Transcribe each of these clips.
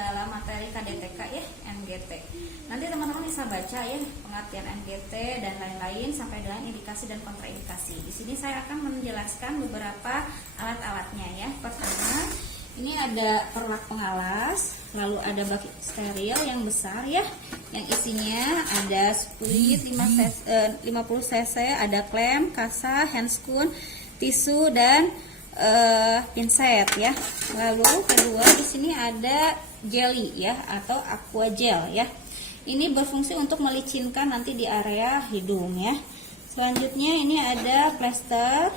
dalam materi KDTK ya, NGT. Nanti teman-teman bisa baca ya pengertian NGT dan lain-lain sampai dengan indikasi dan kontraindikasi. Di sini saya akan menjelaskan beberapa alat-alatnya ya. Pertama, ini ada perlak pengalas, lalu ada baki steril yang besar ya, yang isinya ada split 50 cc, ada klem, kasa, handscoon, tisu dan pinset ya. Lalu kedua di sini ada jelly ya atau aqua gel ya. Ini berfungsi untuk melicinkan nanti di area hidung ya. Selanjutnya ini ada plester,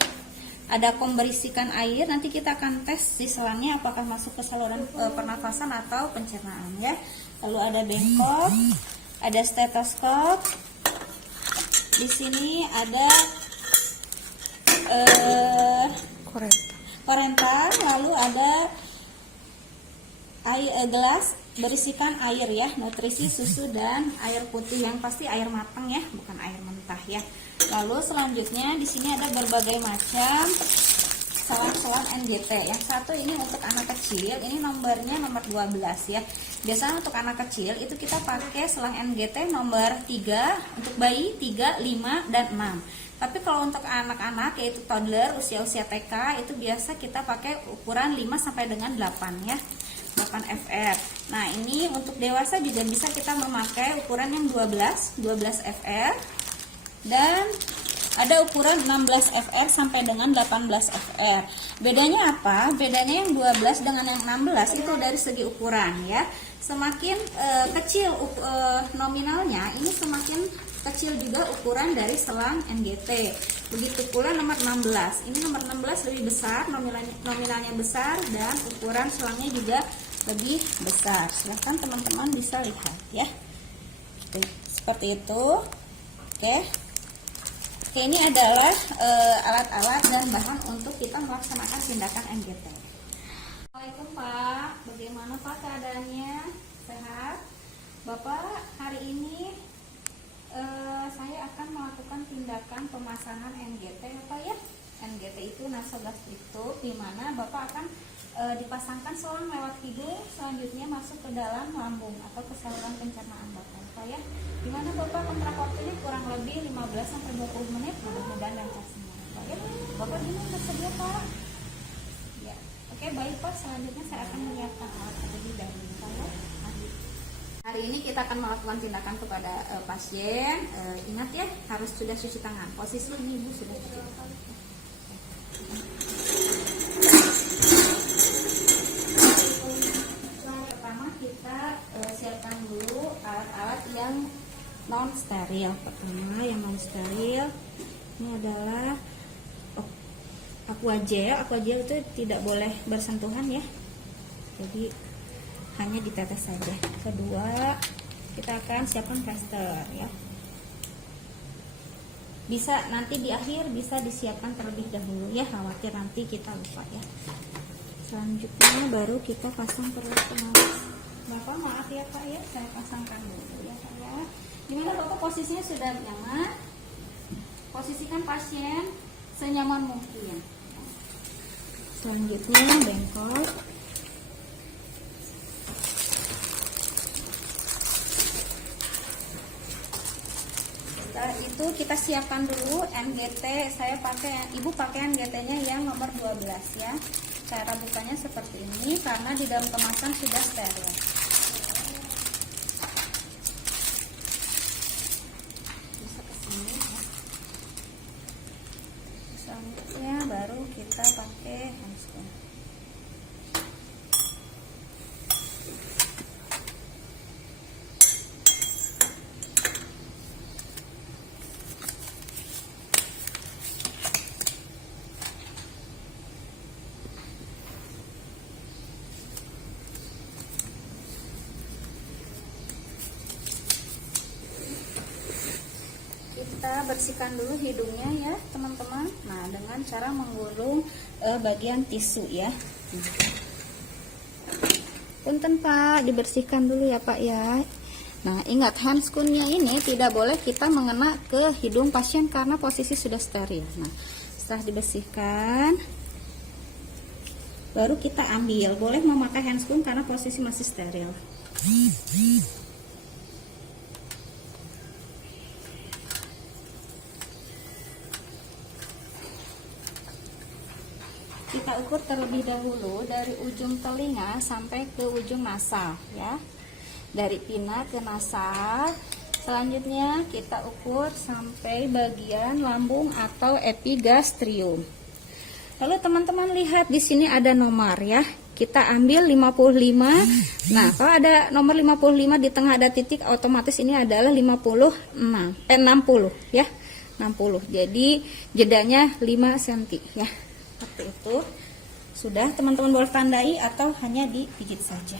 ada kom berisikan air. Nanti kita akan tes di selangnya apakah masuk ke saluran pernafasan atau pencernaan ya. Lalu ada bengkok, ada stetoskop. Di sini ada korenta, lalu ada gelas berisikan air ya, nutrisi, susu dan air putih, yang pasti air matang ya, bukan air mentah ya. Lalu selanjutnya di sini ada berbagai macam selang-selang NGT. Yang satu ini untuk anak kecil, ini nomornya nomor 12 ya. Biasanya untuk anak kecil itu kita pakai selang NGT nomor 3, untuk bayi 3, 5 dan 6. Tapi kalau untuk anak-anak yaitu toddler usia-usia TK itu biasa kita pakai ukuran 5 sampai dengan 8 ya. 8 FR. Nah, ini untuk dewasa juga bisa kita memakai ukuran yang 12 FR dan ada ukuran 16 FR sampai dengan 18 FR. Bedanya apa? Bedanya yang 12 dengan yang 16 itu dari segi ukuran ya. Semakin kecil nominalnya, ini semakin kecil juga ukuran dari selang NGT. Begitu pula nomor 16. Ini nomor 16 lebih besar, nominalnya besar dan ukuran selangnya juga lebih besar. Silahkan teman-teman bisa lihat ya. Seperti itu. Oke. Oke, ini adalah alat-alat dan bahan untuk kita melaksanakan tindakan NGT. Assalamualaikum Pak, bagaimana Pak keadaannya? Sehat? Bapak, hari ini saya akan melakukan tindakan pemasangan NGT Bapak ya. NGT itu nasogastric tube, di mana Bapak akan dipasangkan selang lewat hidung, selanjutnya masuk ke dalam lambung atau ke saluran pencernaan Bapak ya. Dimana Bapak kontrak waktunya kurang lebih 15-20 menit, mudah-mudahan lancar semua Bapak ya. Bapak gimana bersedia Pak? Ya. Oke, baik Pak, selanjutnya saya akan menyiapkan alat lebih dahulu Pak ya. Hari ini kita akan melakukan tindakan kepada pasien. Ingat ya, harus sudah cuci tangan. Posisi ini Ibu sudah cuci tangan. Pertama kita siapkan dulu alat-alat yang non steril. Pertama yang non steril ini adalah aqua gel. Aqua gel itu tidak boleh bersentuhan ya. Jadi hanya ditetes saja. Kedua, kita akan siapkan plester ya. Bisa nanti di akhir bisa disiapkan terlebih dahulu ya, khawatir nanti kita lupa ya. Selanjutnya baru kita pasang perlak pengalas. Bapak maaf ya Pak ya, saya pasangkan dulu ya Pak ya. Gimana Bapak posisinya sudah nyaman? Posisikan pasien senyaman mungkin. Selanjutnya bengkok. Itu kita siapkan dulu NGT. Saya pakai, Ibu pakai NGT-nya yang nomor 12 ya. Cara bukanya seperti ini karena di dalam kemasan sudah steril. Bisa ke sini ya. Selanjutnya baru kita pakai handscoon. Kita bersihkan dulu hidungnya ya teman-teman. Nah, dengan cara menggulung bagian tisu ya. Punten Pak, dibersihkan dulu ya Pak ya. Nah, ingat handscoon-nya ini tidak boleh kita mengena ke hidung pasien karena posisi sudah steril. Nah, setelah dibersihkan, baru kita ambil. Boleh memakai handscoon karena posisi masih steril. Kita ukur terlebih dahulu dari ujung telinga sampai ke ujung nasal ya. Dari pinna ke nasal. Selanjutnya kita ukur sampai bagian lambung atau epigastrium. Lalu teman-teman lihat di sini ada nomor ya. Kita ambil 55. Nah, kalau ada nomor 55 di tengah ada titik, otomatis ini adalah 60 ya. 60. Jadi jedanya 5 cm ya. Seperti itu. Sudah, teman-teman boleh tandai atau hanya dipijit saja.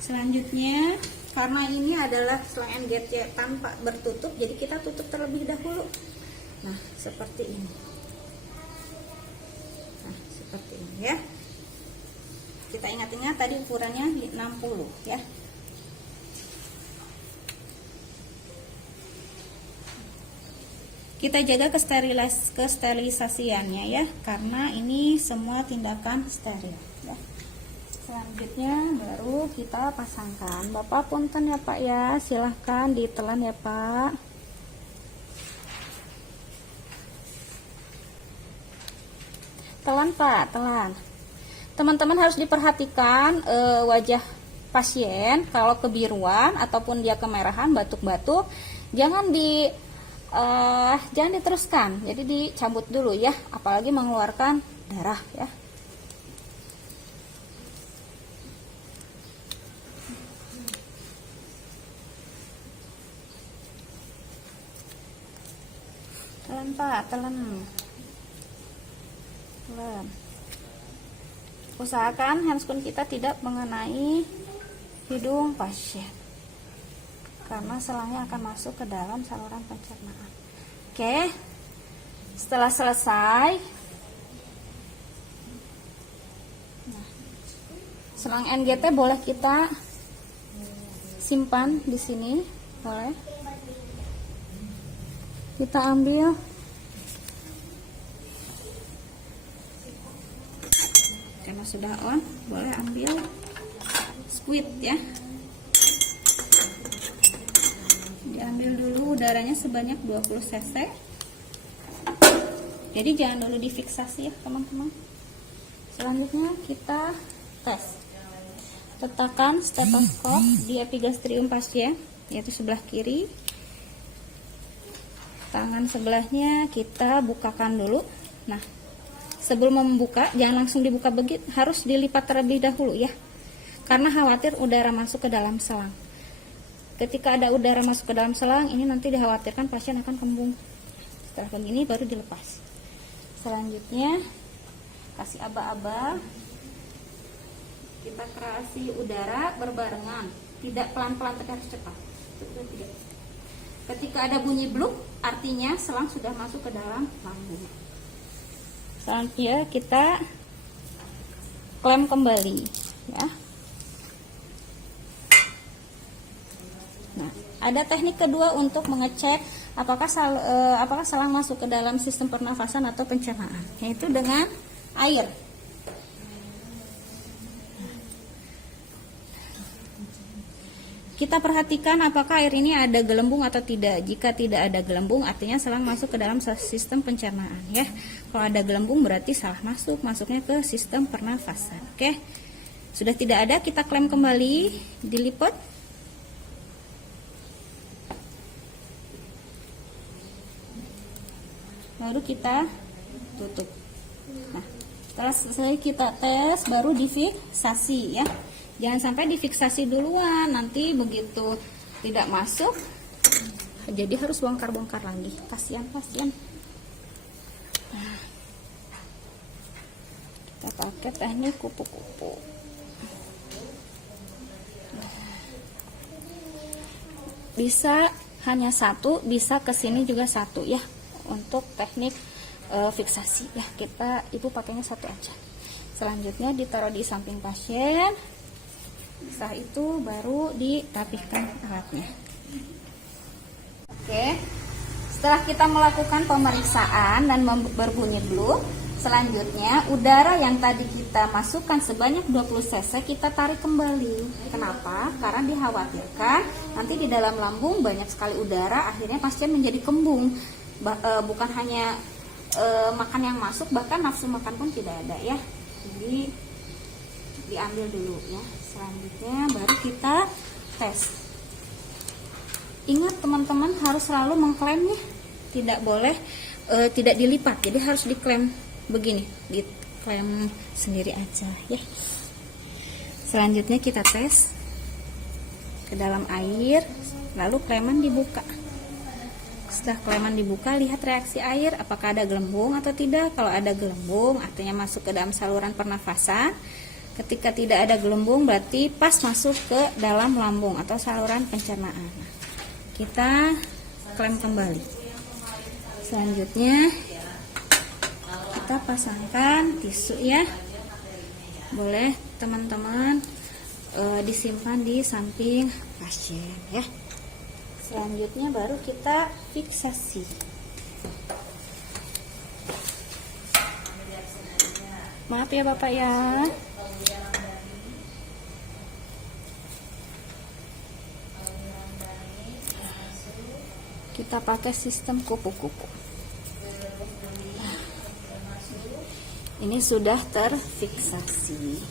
Selanjutnya, karena ini adalah selang NGT tanpa bertutup, jadi kita tutup terlebih dahulu. Nah, seperti ini. Nah, seperti ini ya. Kita ingat-ingat tadi ukurannya di 60 ya. Kita jaga kesterilisasiannya ya, karena ini semua tindakan steril ya. Selanjutnya baru kita pasangkan. Bapak punten ya Pak ya, silahkan ditelan ya Pak. Telan Pak, telan. Teman-teman harus diperhatikan wajah pasien kalau kebiruan ataupun dia kemerahan, batuk-batuk, jangan diteruskan, jadi dicabut dulu ya, apalagi mengeluarkan darah ya. Telan Pak, telan. Telan. Usahakan handscoon kita tidak mengenai hidung pasien, karena selangnya akan masuk ke dalam saluran pencernaan. Oke, setelah selesai, nah, selang NGT boleh kita simpan di sini, boleh. Kita ambil, karena sudah on, boleh ambil squid ya. Diambil dulu udaranya sebanyak 20 cc. Jadi jangan dulu difiksasi ya teman-teman. Selanjutnya kita tes. Letakkan stetoskop di epigastrium pasien, yaitu sebelah kiri. Tangan sebelahnya kita bukakan dulu. Nah, sebelum membuka jangan langsung dibuka begitu, harus dilipat terlebih dahulu ya. Karena khawatir udara masuk ke dalam selang. Ketika ada udara masuk ke dalam selang, ini nanti dikhawatirkan pasien akan kembung. Setelah begini baru dilepas. Selanjutnya kasih aba-aba. Kita kreasi udara berbarengan, tidak pelan-pelan tapi harus cepat. Ketika ada bunyi bluk, artinya selang sudah masuk ke dalam lambung. Selanjutnya kita klem kembali ya. Nah, ada teknik kedua untuk mengecek apakah selang masuk ke dalam sistem pernafasan atau pencernaan, yaitu dengan air. Kita perhatikan apakah air ini ada gelembung atau tidak. Jika tidak ada gelembung, artinya selang masuk ke dalam sistem pencernaan ya. Kalau ada gelembung berarti salah masuk, masuknya ke sistem pernafasan. Oke. Sudah tidak ada, kita klem kembali, dilipat. Baru kita tutup. Nah, setelah selesai kita tes, baru difiksasi ya. Jangan sampai difiksasi duluan, nanti begitu tidak masuk, jadi harus bongkar-bongkar lagi. Kasihan pasien. Nah, kita pakai teknik kupu-kupu. Bisa hanya satu, bisa kesini juga satu ya. Untuk teknik fiksasi ya, ibu pakainya satu aja. Selanjutnya ditaruh di samping pasien. Setelah itu baru dirapihkan alatnya. Oke, setelah kita melakukan pemeriksaan dan berbunyi blue, Selanjutnya, udara yang tadi kita masukkan sebanyak 20 cc kita tarik kembali. Kenapa? Karena dikhawatirkan nanti di dalam lambung banyak sekali udara, akhirnya pasien menjadi kembung. Bukan hanya makan yang masuk, bahkan nafsu makan pun tidak ada ya. Jadi diambil dulu ya. Selanjutnya baru kita tes. Ingat teman-teman, harus selalu mengklaimnya, tidak boleh tidak dilipat, jadi harus diklaim begini, diklaim sendiri aja ya. Selanjutnya kita tes ke dalam air, lalu klaiman dibuka. Setelah klaiman dibuka, lihat reaksi air, apakah ada gelembung atau tidak. Kalau ada gelembung, artinya masuk ke dalam saluran pernafasan. Ketika tidak ada gelembung, berarti pas masuk ke dalam lambung atau saluran pencernaan. Kita klaim kembali. Selanjutnya kita pasangkan tisu ya. Boleh teman-teman disimpan di samping pasien ya. Selanjutnya baru kita fiksasi. Maaf ya Bapak ya. Kita pakai sistem kupu-kupu. Ini sudah terfiksasi.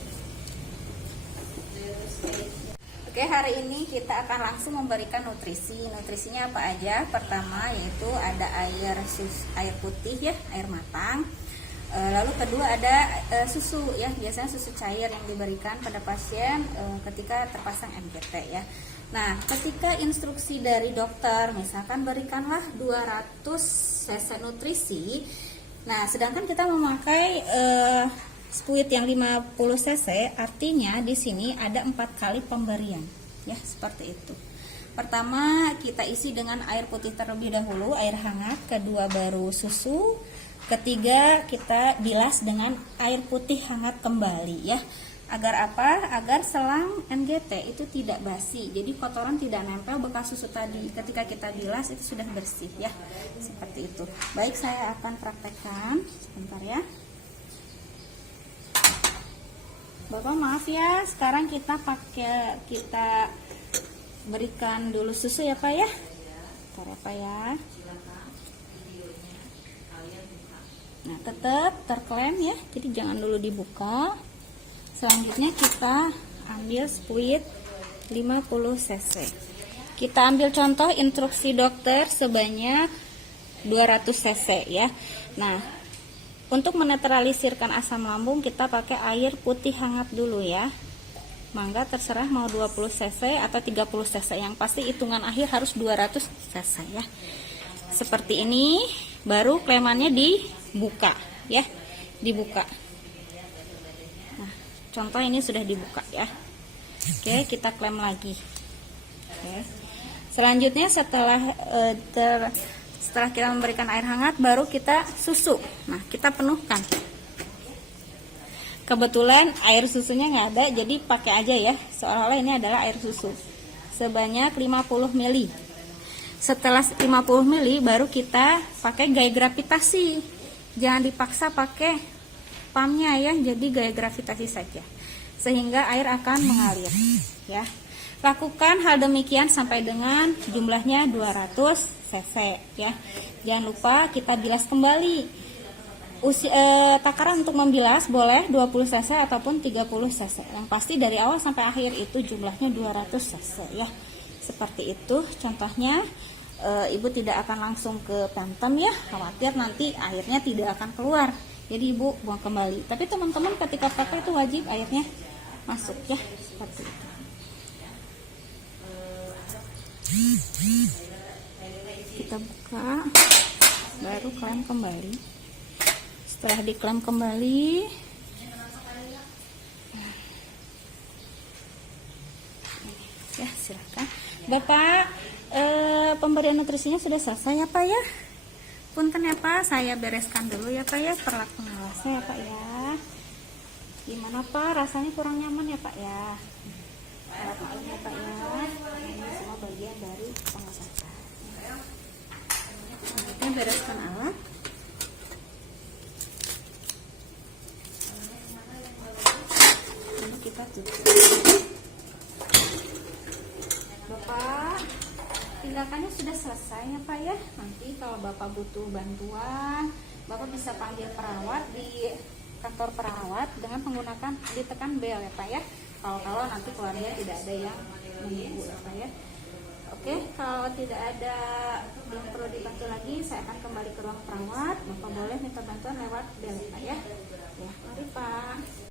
Oke, hari ini kita akan langsung memberikan nutrisi. Nutrisinya apa aja? Pertama yaitu ada air putih ya, air matang. Lalu kedua ada susu ya, biasanya susu cair yang diberikan pada pasien ketika terpasang MGT ya. Nah, ketika instruksi dari dokter, misalkan berikanlah 200 cc nutrisi. Nah, sedangkan kita memakai spuit yang 50 cc, artinya di sini ada 4 kali pemberian, ya seperti itu. Pertama kita isi dengan air putih terlebih dahulu, air hangat. Kedua baru susu. Ketiga kita bilas dengan air putih hangat kembali, ya. Agar apa? Agar selang MGT itu tidak basi, jadi kotoran tidak nempel bekas susu tadi. Ketika kita bilas itu sudah bersih ya, seperti itu. Baik, saya akan praktekkan sebentar ya. Bapak maaf ya, sekarang kita berikan dulu susu ya Pak ya. Bentar ya Pak ya. Nah, tetap terklaim ya, jadi jangan dulu dibuka. Selanjutnya kita ambil spuit 50 cc. Kita ambil contoh instruksi dokter sebanyak 200 cc ya. Nah, untuk menetralisirkan asam lambung kita pakai air putih hangat dulu ya. Mangga terserah mau 20 cc atau 30 cc, yang pasti hitungan akhir harus 200 cc ya. Seperti ini, baru klemannya dibuka ya, dibuka. Contoh ini sudah dibuka ya. Oke, kita klem lagi. Oke. Selanjutnya setelah kita memberikan air hangat, baru kita susu. Nah, kita penuhkan. Kebetulan air susunya nggak ada, jadi pakai aja ya. Seolah-olah ini adalah air susu. Sebanyak 50 ml. Setelah 50 ml, baru kita pakai gaya gravitasi. Jangan dipaksa pakai pumpnya ya, jadi gaya gravitasi saja sehingga air akan mengalir ya. Lakukan hal demikian sampai dengan jumlahnya 200 cc ya. Jangan lupa kita bilas kembali. Takaran untuk membilas boleh 20 cc ataupun 30 cc. Yang pasti dari awal sampai akhir itu jumlahnya 200 cc ya. Seperti itu contohnya. Ibu tidak akan langsung ke pentem ya, khawatir nanti airnya tidak akan keluar. Jadi ibu buang kembali. Tapi teman-teman ketika pakai itu wajib airnya masuk ya, seperti itu. Kita buka, baru klem kembali. Setelah diklem kembali, ya silakan. Bapak, pemberian nutrisinya sudah selesai ya Pak ya. Punten ya Pak, saya bereskan dulu ya Pak ya perlat pengawasnya ya Pak ya. Gimana Pak, rasanya kurang nyaman ya Pak ya? Maklum ya Pak ya, ini semua bagian dari pengawasan. Selanjutnya bereskan alat. kita tutup. Bapak, tindakannya sudah selesai ya Pak ya. Nanti kalau Bapak butuh bantuan, Bapak bisa panggil perawat di kantor perawat dengan menggunakan ditekan bel ya Pak ya. Kalau nanti keluarga tidak ada yang menunggu ya Pak ya. Oke, kalau tidak ada yang perlu dibantu lagi, saya akan kembali ke ruang perawat. Bapak boleh minta bantuan lewat bel ya Pak ya. Ya, mari Pak.